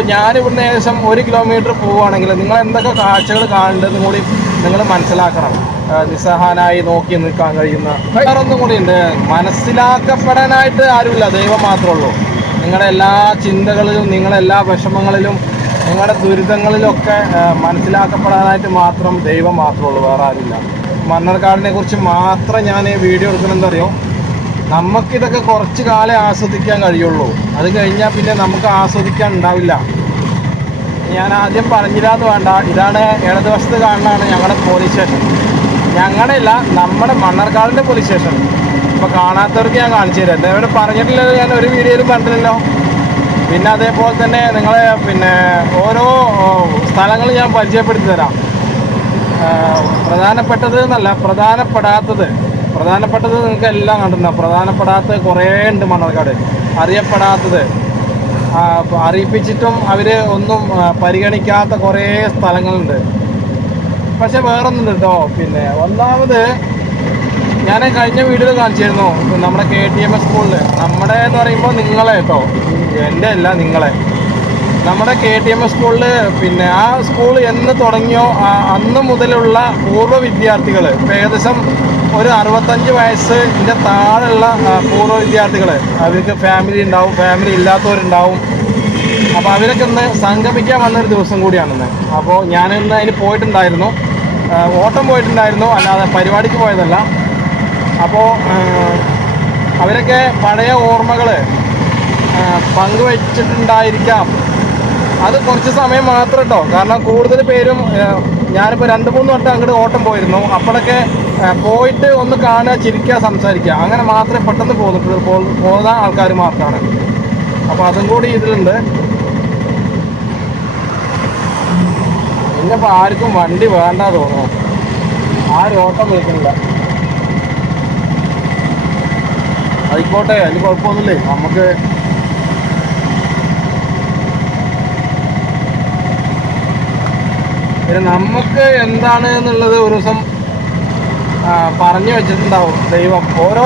ഇപ്പം ഞാനിവിടുന്ന് ഏകദേശം 1 കിലോമീറ്റർ പോവുകയാണെങ്കിൽ നിങ്ങൾ എന്തൊക്കെ കാഴ്ചകൾ കാണേണ്ടതെന്ന് കൂടി നിങ്ങൾ മനസ്സിലാക്കണം. നിസ്സഹായനായി നോക്കി നിൽക്കാൻ കഴിയുന്ന വേറൊന്നും കൂടി ഉണ്ട്. മനസ്സിലാക്കപ്പെടാനായിട്ട് ആരുമില്ല, ദൈവം മാത്രമേ ഉള്ളൂ. നിങ്ങളുടെ എല്ലാ ചിന്തകളിലും, നിങ്ങളുടെ എല്ലാ വിഷമങ്ങളിലും, നിങ്ങളുടെ ദുരിതങ്ങളിലൊക്കെ മനസ്സിലാക്കപ്പെടാനായിട്ട് മാത്രം ദൈവം മാത്രമേ ഉള്ളൂ, വേറെ ആരുമില്ല. മണ്ണാർക്കാടിനെ കുറിച്ച് മാത്രം ഞാൻ വീഡിയോ എടുക്കണമെന്ന് അറിയോ. നമുക്കിതൊക്കെ കുറച്ച് കാലം ആസ്വദിക്കാൻ കഴിയുള്ളൂ. അത് കഴിഞ്ഞാൽ പിന്നെ നമുക്ക് ആസ്വദിക്കാൻ ഉണ്ടാവില്ല. ഞാൻ ആദ്യം പറഞ്ഞില്ലാന്ന് വേണ്ട, ഇതാണ് ഇടതുവശത്ത് കാണുന്നതാണ് ഞങ്ങളുടെ പോലീസ് സ്റ്റേഷൻ. ഞങ്ങളുടെ അല്ല, നമ്മുടെ മണ്ണാർക്കാടിൻ്റെ പോലീസ് സ്റ്റേഷൻ. ഇപ്പോൾ കാണാത്തവർക്ക് ഞാൻ കാണിച്ചു തരാം. എന്താ ഇവിടെ പറഞ്ഞിട്ടില്ലല്ലോ, ഞാൻ ഒരു വീഡിയോയിലും പറഞ്ഞില്ലല്ലോ. പിന്നെ അതേപോലെ തന്നെ നിങ്ങളെ ഓരോ സ്ഥലങ്ങൾ ഞാൻ പരിചയപ്പെടുത്തി തരാം. പ്രധാനപ്പെട്ടത് എന്നല്ല, പ്രധാനപ്പെട്ടത് നിങ്ങൾക്ക് എല്ലാം കണ്ടിട്ടുണ്ടാവും. പ്രധാനപ്പെടാത്തത് കുറേ ഉണ്ട് മണ്ണാർക്കാട്. അറിയപ്പെടാത്തത്, അറിയിപ്പിച്ചിട്ടും അവർ ഒന്നും പരിഗണിക്കാത്ത കുറേ സ്ഥലങ്ങളുണ്ട്. പക്ഷെ വേറൊന്നുണ്ട് കേട്ടോ. ഒന്നാമത് ഞാൻ കഴിഞ്ഞ വീഡിയോയിൽ കാണിച്ചിരുന്നു നമ്മുടെ KTMS സ്കൂളിൽ. നമ്മുടെ എന്ന് പറയുമ്പോൾ നിങ്ങളെ കേട്ടോ, എൻ്റെ അല്ല, നിങ്ങളെ. നമ്മുടെ KTMS സ്കൂളിൽ ആ സ്കൂൾ എന്ന് തുടങ്ങിയോ അന്ന് മുതലുള്ള പൂർവ്വ വിദ്യാർത്ഥികൾ, ഏകദേശം ഒരു 65 വയസ്സിൻ്റെ താഴെയുള്ള പൂർവ്വ വിദ്യാർത്ഥികൾ, അവർക്ക് ഫാമിലി ഉണ്ടാവും, ഫാമിലി ഇല്ലാത്തവരുണ്ടാവും. അപ്പോൾ അവരൊക്കെ ഒന്ന് സംഗമിക്കാൻ വന്നൊരു ദിവസം കൂടിയാണെന്ന്. അപ്പോൾ ഞാനിന്ന് അതിന് പോയിട്ടുണ്ടായിരുന്നു, ഓട്ടം പോയിട്ടുണ്ടായിരുന്നു, അല്ലാതെ പരിപാടിക്ക് പോയതല്ല. അപ്പോൾ അവരൊക്കെ പഴയ ഓർമ്മകൾ പങ്കുവച്ചിട്ടുണ്ടായിരിക്കാം. അത് കുറച്ച് സമയം മാത്രം കേട്ടോ. കാരണം കൂടുതൽ പേരും, ഞാനിപ്പോൾ 2-3 വട്ടം അങ്ങോട്ട് ഓട്ടം പോയിരുന്നു. അപ്പോഴൊക്കെ പോയിട്ട് ഒന്ന് കാണുക, ചിരിക്കുക, സംസാരിക്കുക, അങ്ങനെ മാത്രമേ പെട്ടെന്ന് പോകുന്ന ആൾക്കാർ മാത്രമാണ്. അപ്പോൾ അതും കൂടി ഇതിലുണ്ട്. ഇന്നിപ്പോൾ ആർക്കും വണ്ടി വേണ്ട തോന്നുന്നു, ആരും ഓട്ടം വിളിക്കുന്നില്ല. ആയിക്കോട്ടെ, അതിന് കുഴപ്പമൊന്നുമില്ലേ. നമുക്ക് പിന്നെ നമുക്ക് എന്താണ് എന്നുള്ളത് ഒരു ദിവസം പറഞ്ഞു വെച്ചിട്ടുണ്ടാവും ദൈവം. ഓരോ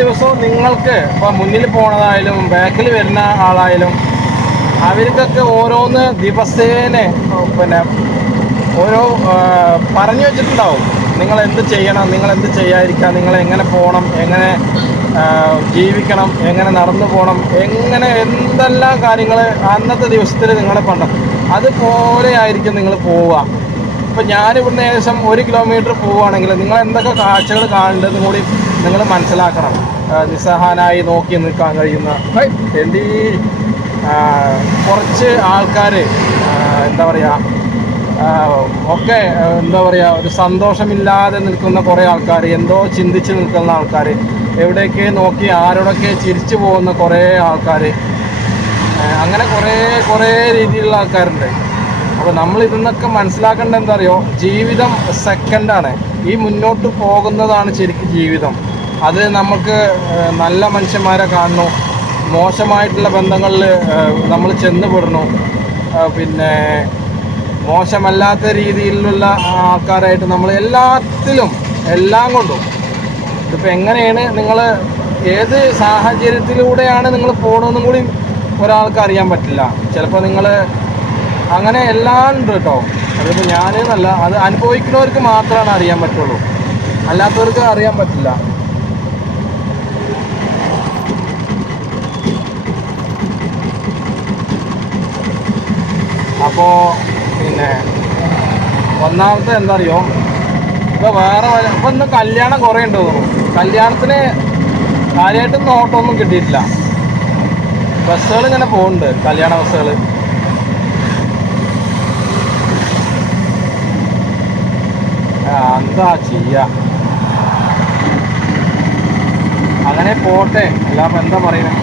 ദിവസവും നിങ്ങൾക്ക് ഇപ്പോൾ മുന്നിൽ പോണതായാലും ബാക്കിൽ വരുന്ന ആളായാലും അവർക്കൊക്കെ ഓരോന്ന് ദിവസേന ഓരോ പറഞ്ഞു വെച്ചിട്ടുണ്ടാവും. നിങ്ങൾ എന്ത് ചെയ്യണം, നിങ്ങൾ എന്ത് ചെയ്യാതിരിക്കുക, നിങ്ങൾ എങ്ങനെ പോകണം, എങ്ങനെ ജീവിക്കണം, എങ്ങനെ നടന്നു പോകണം, എങ്ങനെ എന്തെല്ലാം കാര്യങ്ങൾ അന്നത്തെ ദിവസത്തിൽ നിങ്ങളെ പണ്ടം അതുപോലെ ആയിരിക്കും നിങ്ങൾ പോവുക. ഇപ്പം ഞാനിവിടുന്ന് ഏകദേശം 1 കിലോമീറ്റർ പോവുകയാണെങ്കിൽ നിങ്ങൾ എന്തൊക്കെ കാഴ്ചകൾ കാണേണ്ടതെന്ന് കൂടി നിങ്ങൾ മനസ്സിലാക്കണം. നിസ്സഹായനായി നോക്കി നിൽക്കാൻ കഴിയുന്ന കുറച്ച് ആൾക്കാർ, ഒരു സന്തോഷമില്ലാതെ നിൽക്കുന്ന കുറേ ആൾക്കാർ, എന്തോ ചിന്തിച്ച് നിൽക്കുന്ന ആൾക്കാർ, എവിടെയൊക്കെ നോക്കി ആരോടൊക്കെ ചിരിച്ചു പോകുന്ന കുറേ ആൾക്കാർ, അങ്ങനെ കുറേ രീതിയിലുള്ള ആൾക്കാരുണ്ട്. അപ്പോൾ നമ്മൾ ഇതിന്നൊക്കെ മനസ്സിലാക്കേണ്ടത് എന്താ അറിയോ, ജീവിതം സെക്കൻഡാണ്. ഈ മുന്നോട്ട് പോകുന്നതാണ് ശരിക്കും ജീവിതം. അത് നമുക്ക് നല്ല മനുഷ്യന്മാരെ കാണുന്നു, മോശമായിട്ടുള്ള ബന്ധങ്ങളിൽ നമ്മൾ ചെന്നുപെടുന്നു, മോശമല്ലാത്ത രീതിയിലുള്ള ആൾക്കാരായിട്ട് നമ്മൾ എല്ലാം കൊണ്ടും ഇതിപ്പോൾ എങ്ങനെയാണ് നിങ്ങൾ ഏത് സാഹചര്യത്തിലൂടെയാണ് നിങ്ങൾ പോകണമെന്നും കൂടി ഒരാൾക്ക് അറിയാൻ പറ്റില്ല. ചിലപ്പോൾ നിങ്ങൾ അങ്ങനെ എല്ലാം ഉണ്ട് കേട്ടോ. അതിപ്പോൾ ഞാനെന്നല്ല, അത് അനുഭവിക്കുന്നവർക്ക് മാത്രമാണ് അറിയാൻ പറ്റുള്ളൂ, അല്ലാത്തവർക്ക് അറിയാൻ പറ്റില്ല. അപ്പോൾ ഒന്നാമത്തെ എന്താ അറിയോ, ഇപ്പോൾ ഇന്ന് കല്യാണം കുറേ ഉണ്ട് തോന്നുന്നു. കല്യാണത്തിന് കാര്യമായിട്ടൊന്നും ഓട്ടമൊന്നും കിട്ടിയിട്ടില്ല. ബസ്സുകൾ ഇങ്ങനെ പോകുന്നുണ്ട്, കല്യാണ ബസ്സുകൾ. എന്താ ചെയ്യുക, അങ്ങനെ പോട്ടെ, അല്ലാപ്പം എന്താ പറയുന്നത്.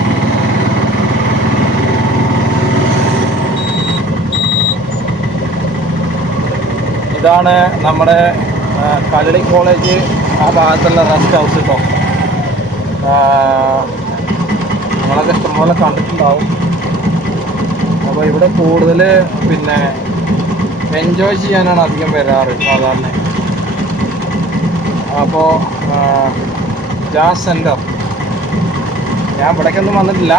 ഇതാണ് നമ്മുടെ കല്ലടി കോളേജ് ആ ഭാഗത്തുള്ള റെസ്റ്റ് ഹൗസ് കേട്ടോ. നിങ്ങളൊക്കെ ഇഷ്ടംപോലെ കണ്ടിട്ടുണ്ടാവും. അപ്പോൾ ഇവിടെ കൂടുതൽ എൻജോയ് ചെയ്യാനാണ് അധികം വരാറ് സാധാരണ. അപ്പോൾ ജാസ് സെൻറ്റർ, ഞാൻ ഇവിടേക്കൊന്നും വന്നിട്ടില്ല.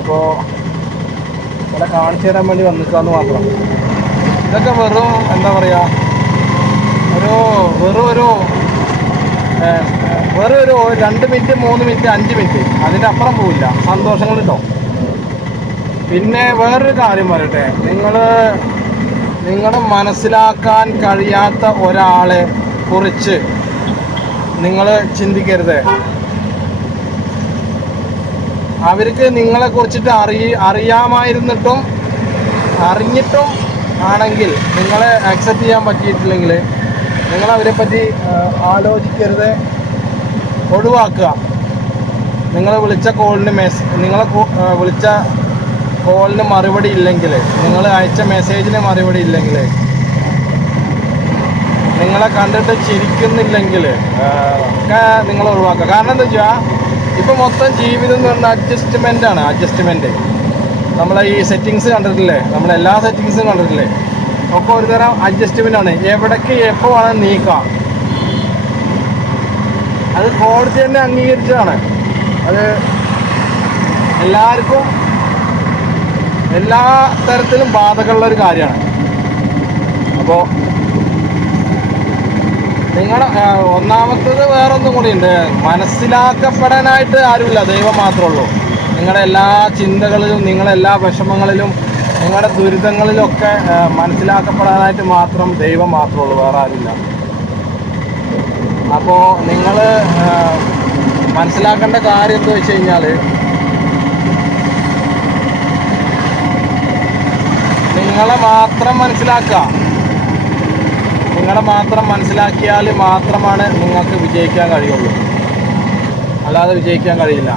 അപ്പോൾ ഇവിടെ കാണിച്ചു തരാൻ വേണ്ടി വന്നിക്കാന്ന് മാത്രം. ഇതൊക്കെ വെറും എന്താ പറയുക, വെറും ഒരു 2 മിനിറ്റ് 3 മിനിറ്റ് 5 മിനിറ്റ് അതിൻ്റെ അപ്പുറം പോവില്ല. സന്തോഷങ്ങളുണ്ടോ. പിന്നെ വേറൊരു കാര്യം പറയട്ടെ, നിങ്ങൾ മനസ്സിലാക്കാൻ കഴിയാത്ത ഒരാളെ കുറിച്ച് നിങ്ങൾ ചിന്തിക്കരുത്. അവർക്ക് നിങ്ങളെ കുറിച്ചിട്ട് അറിഞ്ഞിട്ടും ആണെങ്കിൽ നിങ്ങളെ അക്സെപ്റ്റ് ചെയ്യാൻ പറ്റിയിട്ടില്ലെങ്കിൽ നിങ്ങൾ അവരെ പറ്റി ആലോചിക്കരുത്, ഒഴിവാക്കുക. നിങ്ങളെ വിളിച്ച കോളിന് മറുപടി ഇല്ലെങ്കിൽ, നിങ്ങൾ അയച്ച മെസ്സേജിന് മറുപടി ഇല്ലെങ്കിൽ, നിങ്ങളെ കണ്ടിട്ട് ചിരിക്കുന്നില്ലെങ്കിൽ ഒക്കെ നിങ്ങൾ ഒഴിവാക്കുക. കാരണം എന്താ വെച്ചാൽ ഇപ്പം മൊത്തം ജീവിതം എന്ന് പറഞ്ഞാൽ അഡ്ജസ്റ്റ്മെൻറ്റ്. നമ്മളെ ഈ സെറ്റിങ്സ് കണ്ടിട്ടില്ലേ, നമ്മളെല്ലാ സെറ്റിങ്സും കണ്ടിട്ടില്ലേ, ഒക്കെ ഒരു തരം അഡ്ജസ്റ്റ്മെൻ്റാണ്. എവിടേക്ക് എപ്പോൾ വേണം നീക്കാം, അത് കോടതി തന്നെ അംഗീകരിച്ചതാണ്. അത് എല്ലാവർക്കും എല്ലാ തരത്തിലും ബാധകമുള്ളൊരു കാര്യമാണ്. അപ്പോൾ ഒന്നാമത്തത് വേറൊന്നും കൂടിയുണ്ട്, മനസ്സിലാക്കപ്പെടാനായിട്ട് ആരുമില്ല, ദൈവം മാത്രമേ ഉള്ളൂ. നിങ്ങളുടെ എല്ലാ ചിന്തകളിലും, നിങ്ങളെല്ലാ വിഷമങ്ങളിലും, നിങ്ങളുടെ ദുരിതങ്ങളിലൊക്കെ മനസ്സിലാക്കപ്പെടാനായിട്ട് മാത്രം ദൈവം മാത്രമേ ഉള്ളൂ, വേറെ ആരുമില്ല. അപ്പോൾ നിങ്ങൾ മനസ്സിലാക്കേണ്ട കാര്യം എന്താ വെച്ച് കഴിഞ്ഞാൽ, നിങ്ങളെ മാത്രം മനസ്സിലാക്കിയാൽ മാത്രമാണ് നിങ്ങൾക്ക് വിജയിക്കാൻ കഴിയുള്ളൂ, അല്ലാതെ വിജയിക്കാൻ കഴിയില്ല.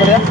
പറയാം